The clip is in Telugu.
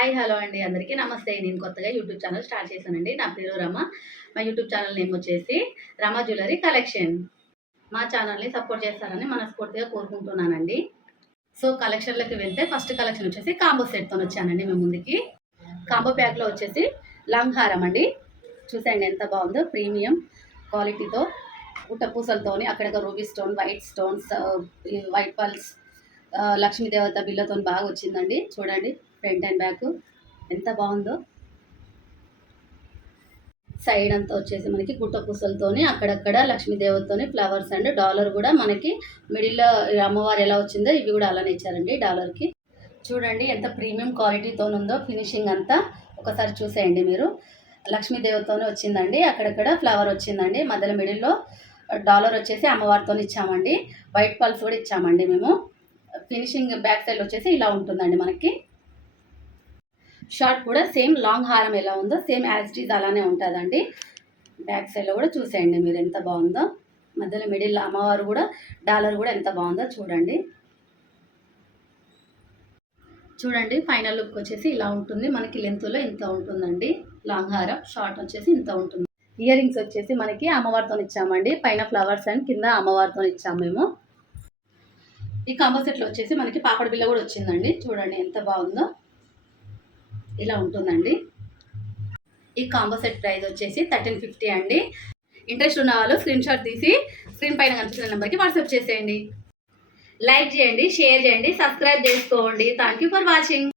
హాయ్ హలో అండి అందరికీ నమస్తే. నేను కొత్తగా యూట్యూబ్ ఛానల్ స్టార్ట్ చేశానండి. నా పేరు రమ. మా యూట్యూబ్ ఛానల్ నేమ్ వచ్చేసి రమ జ్యువెలరీ కలెక్షన్. మా ఛానల్ని సపోర్ట్ చేస్తారని మనస్ఫూర్తిగా కోరుకుంటున్నానండి. సో కలెక్షన్లోకి వెళ్తే ఫస్ట్ కలెక్షన్ వచ్చేసి కాంబో సెట్తో వచ్చానండి మేము ముందుకి. కాంబో ప్యాక్లో వచ్చేసి లాంగ్ హారం అండి. చూసండి ఎంత బాగుందో, ప్రీమియం క్వాలిటీతో పూసలతోని అక్కడక్కడ ruby stone, white stones, white pearls, లక్ష్మీదేవత బిల్లతో బాగా వచ్చిందండి. చూడండి ఫ్రంట్ అండ్ బ్యాక్ ఎంత బాగుందో. సైడ్ అంతా వచ్చేసి మనకి గుట్ట పూసలతోని అక్కడక్కడ లక్ష్మీదేవతతోని ఫ్లవర్స్ అండ్ డాలర్ కూడా మనకి మిడిల్లో అమ్మవారు ఎలా వచ్చిందో ఇవి కూడా అలానే ఇచ్చారండి డాలర్కి. చూడండి ఎంత ప్రీమియం క్వాలిటీతో ఉందో ఫినిషింగ్ అంతా. ఒకసారి చూసేయండి మీరు. లక్ష్మీదేవతతోనే వచ్చిందండి, అక్కడక్కడ ఫ్లవర్ వచ్చిందండి, మధ్యలో మిడిల్లో డాలర్ వచ్చేసి అమ్మవారితో ఇచ్చామండి. వైట్ పల్స్ కూడా ఇచ్చామండి మేము. ఫినిషింగ్ బ్యాక్ సైడ్ వచ్చేసి ఇలా ఉంటుందండి మనకి. షార్ట్ కూడా సేమ్ లాంగ్ హారం ఎలా ఉందో సేమ్ యాజ్ ఇట్ ఈజ్ అలానే ఉంటుందండి. బ్యాక్ సైడ్లో కూడా చూసేయండి మీరు ఎంత బాగుందో. మధ్యలో మిడిల్లో అమ్మవారు కూడా డాలర్ కూడా ఎంత బాగుందో చూడండి. చూడండి ఫైనల్ లుక్ వచ్చేసి ఇలా ఉంటుంది మనకి. లెంత్లో ఇంత ఉంటుందండి లాంగ్ హారం, షార్ట్ వచ్చేసి ఇంత ఉంటుంది. ఇయర్ రింగ్స్ వచ్చేసి మనకి అమ్మవారితో ఇచ్చామండి. పైన ఫ్లవర్స్ అండ్ కింద అమ్మవారితో ఇచ్చాము మేము. ఈ కాంబో సెట్లో వచ్చేసి మనకి పాపడి బిల్ల కూడా వచ్చిందండి. చూడండి ఎంత బాగుందో, ఇలా ఉంటుందండి. ఈ కాంబో సెట్ ప్రైస్ వచ్చేసి 1350 అండి. ఇంట్రెస్ట్ ఉన్న వాళ్ళు స్క్రీన్ షాట్ తీసి స్క్రీన్ పైన కనిపిస్తున్న నెంబర్కి వాట్సాప్ చేసేయండి. లైక్ చేయండి, షేర్ చేయండి, సబ్స్క్రైబ్ చేసుకోండి. Thank you for watching.